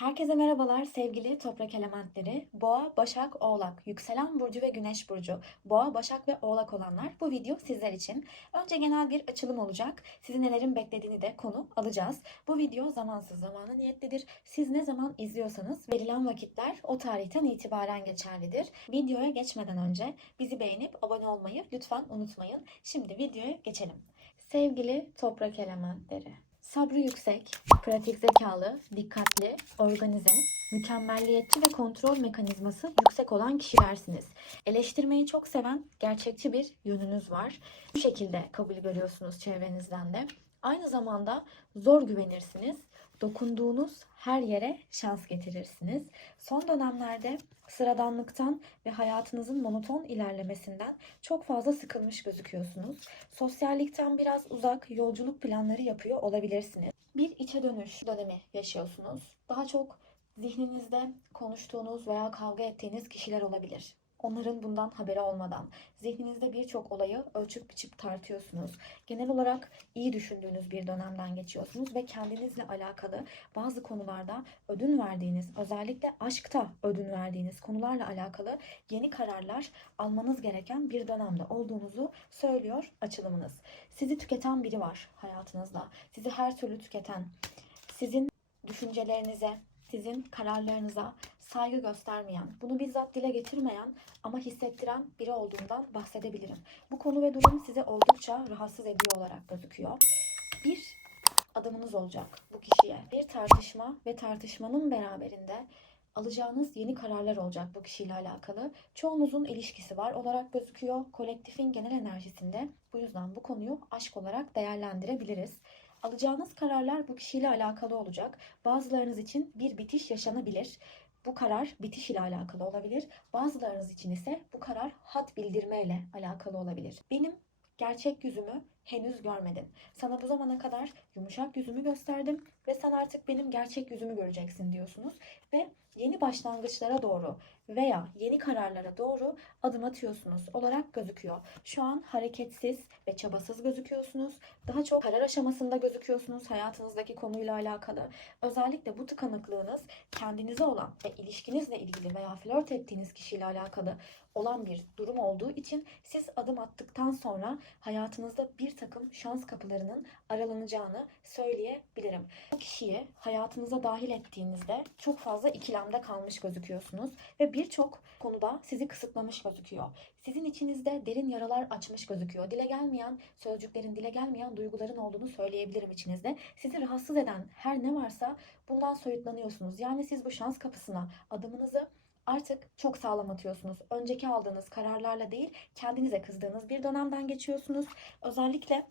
Herkese merhabalar sevgili toprak elementleri. Boğa, Başak, Oğlak, yükselen burcu ve güneş burcu. Boğa, Başak ve Oğlak olanlar bu video sizler için. Önce genel bir açılım olacak. Sizi nelerin beklediğini de konu alacağız. Bu video zamansız zamana niyetlidir. Siz ne zaman izliyorsanız verilen vakitler o tarihten itibaren geçerlidir. Videoya geçmeden önce bizi beğenip abone olmayı lütfen unutmayın. Şimdi videoya geçelim. Sevgili toprak elementleri. Sabrı yüksek, pratik zekalı, dikkatli, organize, mükemmelliyetçi ve kontrol mekanizması yüksek olan kişilersiniz. Eleştirmeyi çok seven, gerçekçi bir yönünüz var. Bu şekilde kabul görüyorsunuz çevrenizden de. Aynı zamanda zor güvenirsiniz. Dokunduğunuz her yere şans getirirsiniz. Son dönemlerde sıradanlıktan ve hayatınızın monoton ilerlemesinden çok fazla sıkılmış gözüküyorsunuz. Sosyallikten biraz uzak yolculuk planları yapıyor olabilirsiniz. Bir içe dönüş dönemi yaşıyorsunuz. Daha çok zihninizde konuştuğunuz veya kavga ettiğiniz kişiler olabilir. Onların bundan haberi olmadan zihninizde birçok olayı ölçüp biçip tartıyorsunuz. Genel olarak iyi düşündüğünüz bir dönemden geçiyorsunuz ve kendinizle alakalı bazı konularda ödün verdiğiniz, özellikle aşkta ödün verdiğiniz konularla alakalı yeni kararlar almanız gereken bir dönemde olduğunuzu söylüyor açılımınız. Sizi tüketen biri var hayatınızda. Sizi her türlü tüketen, sizin düşüncelerinize, sizin kararlarınıza saygı göstermeyen, bunu bizzat dile getirmeyen ama hissettiren biri olduğundan bahsedebilirim. Bu konu ve durum size oldukça rahatsız ediyor olarak gözüküyor. Bir adımınız olacak bu kişiye. Bir tartışma ve tartışmanın beraberinde alacağınız yeni kararlar olacak bu kişiyle alakalı. Çoğunuzun ilişkisi var olarak gözüküyor. Kolektifin genel enerjisinde bu yüzden bu konuyu aşk olarak değerlendirebiliriz. Alacağınız kararlar bu kişiyle alakalı olacak. Bazılarınız için bir bitiş yaşanabilir. Bu karar bitiş ile alakalı olabilir. Bazılarınız için ise bu karar hat bildirme ile alakalı olabilir. Benim gerçek yüzümü henüz görmedin. Sana bu zamana kadar yumuşak yüzümü gösterdim ve sen artık benim gerçek yüzümü göreceksin diyorsunuz ve yeni başlangıçlara doğru veya yeni kararlara doğru adım atıyorsunuz olarak gözüküyor. Şu an hareketsiz ve çabasız gözüküyorsunuz. Daha çok karar aşamasında gözüküyorsunuz hayatınızdaki konuyla alakalı. Özellikle bu tıkanıklığınız kendinize olan ve ilişkinizle ilgili veya flört ettiğiniz kişiyle alakalı olan bir durum olduğu için siz adım attıktan sonra hayatınızda bir takım şans kapılarının aralanacağını söyleyebilirim. Kişiyi hayatınıza dahil ettiğinizde çok fazla ikilemde kalmış gözüküyorsunuz ve birçok konuda sizi kısıtlamış gözüküyor. Sizin içinizde derin yaralar açmış gözüküyor. Dile gelmeyen sözcüklerin, dile gelmeyen duyguların olduğunu söyleyebilirim içinizde. Sizi rahatsız eden her ne varsa bundan soyutlanıyorsunuz. Yani siz bu şans kapısına adımınızı artık çok sağlam atıyorsunuz. Önceki aldığınız kararlarla değil, kendinize kızdığınız bir dönemden geçiyorsunuz. Özellikle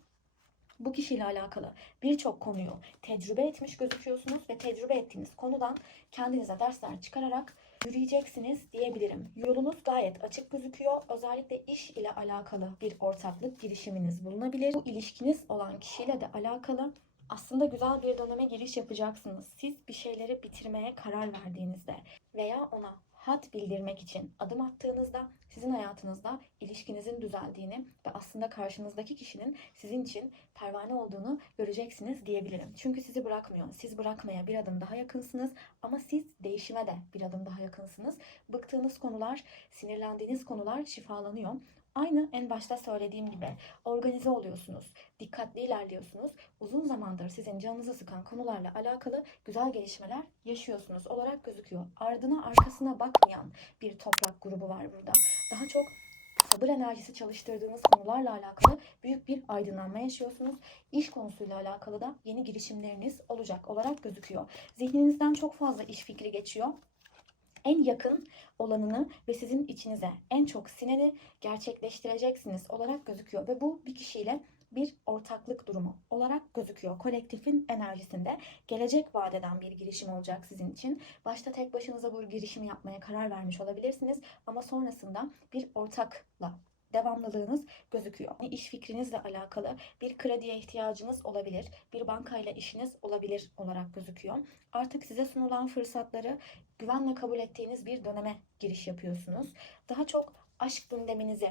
bu kişiyle alakalı birçok konuyu tecrübe etmiş gözüküyorsunuz ve tecrübe ettiğiniz konudan kendinize dersler çıkararak yürüyeceksiniz diyebilirim. Yolunuz gayet açık gözüküyor. Özellikle iş ile alakalı bir ortaklık girişiminiz bulunabilir. Bu ilişkiniz olan kişiyle de alakalı aslında güzel bir döneme giriş yapacaksınız. Siz bir şeyleri bitirmeye karar verdiğinizde veya ona hat bildirmek için adım attığınızda sizin hayatınızda ilişkinizin düzeldiğini ve aslında karşınızdaki kişinin sizin için pervane olduğunu göreceksiniz diyebilirim. Çünkü sizi bırakmıyor. Siz bırakmaya bir adım daha yakınsınız ama siz değişime de bir adım daha yakınsınız. Bıktığınız konular, sinirlendiğiniz konular şifalanıyor. Aynı en başta söylediğim gibi organize oluyorsunuz, dikkatli ilerliyorsunuz. Uzun zamandır sizin canınızı sıkan konularla alakalı güzel gelişmeler yaşıyorsunuz olarak gözüküyor. Ardına arkasına bakmayan bir toprak grubu var burada. Daha çok sabır enerjisi çalıştırdığınız konularla alakalı büyük bir aydınlanma yaşıyorsunuz. İş konusuyla alakalı da yeni girişimleriniz olacak olarak gözüküyor. Zihninizden çok fazla iş fikri geçiyor en yakın olanını ve sizin içinize en çok sineni gerçekleştireceksiniz olarak gözüküyor. Ve bu bir kişiyle bir ortaklık durumu olarak gözüküyor. Kolektifin enerjisinde gelecek vadeden bir girişim olacak sizin için. Başta tek başınıza bu girişimi yapmaya karar vermiş olabilirsiniz ama sonrasında bir ortakla devamlılığınız gözüküyor. Yani iş fikrinizle alakalı bir krediye ihtiyacınız olabilir, bir bankayla işiniz olabilir olarak gözüküyor. Artık size sunulan fırsatları güvenle kabul ettiğiniz bir döneme giriş yapıyorsunuz. Daha çok aşk gündeminizi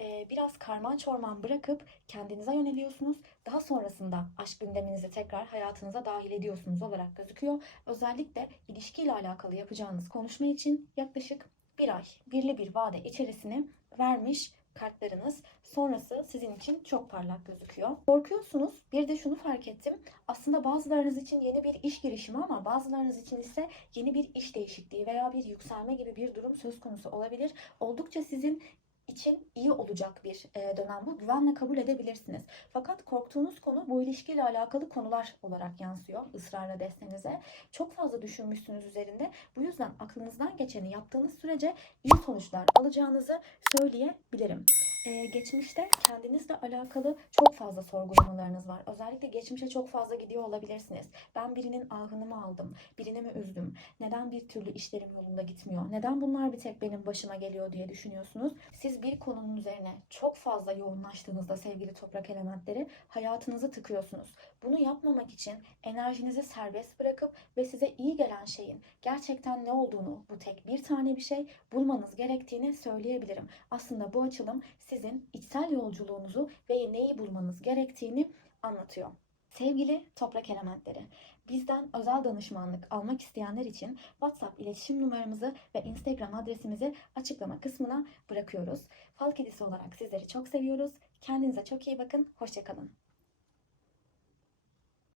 e, biraz karman çorman bırakıp kendinize yöneliyorsunuz. Daha sonrasında aşk gündeminizi tekrar hayatınıza dahil ediyorsunuz olarak gözüküyor. Özellikle ilişkiyle alakalı yapacağınız konuşma için yaklaşık bir ay, birli bir vade içerisine vermiş kartlarınız. Sonrası sizin için çok parlak gözüküyor. Korkuyorsunuz. Bir de şunu fark ettim. Aslında bazılarınız için yeni bir iş girişimi ama bazılarınız için ise yeni bir iş değişikliği veya bir yükselme gibi bir durum söz konusu olabilir. Oldukça sizin için iyi olacak bir e, dönem bu. Güvenle kabul edebilirsiniz. Fakat korktuğunuz konu bu ilişkiyle alakalı konular olarak yansıyor ısrarla destenize. Çok fazla düşünmüşsünüz üzerinde. Bu yüzden aklınızdan geçeni yaptığınız sürece iyi sonuçlar alacağınızı söyleyebilirim. Ee, geçmişte kendinizle alakalı çok fazla sorgulamalarınız var. Özellikle geçmişe çok fazla gidiyor olabilirsiniz. Ben birinin ahını mı aldım? Birini mi üzdüm? Neden bir türlü işlerim yolunda gitmiyor? Neden bunlar bir tek benim başıma geliyor diye düşünüyorsunuz. Siz bir konunun üzerine çok fazla yoğunlaştığınızda sevgili toprak elementleri hayatınızı tıkıyorsunuz. Bunu yapmamak için enerjinizi serbest bırakıp ve size iyi gelen şeyin gerçekten ne olduğunu bu tek bir tane bir şey bulmanız gerektiğini söyleyebilirim. Aslında bu açılım sizin içsel yolculuğunuzu ve neyi bulmanız gerektiğini anlatıyor. Sevgili toprak elementleri, bizden özel danışmanlık almak isteyenler için WhatsApp iletişim numaramızı ve Instagram adresimizi açıklama kısmına bırakıyoruz. Fal kedisi olarak sizleri çok seviyoruz. Kendinize çok iyi bakın. Hoşçakalın.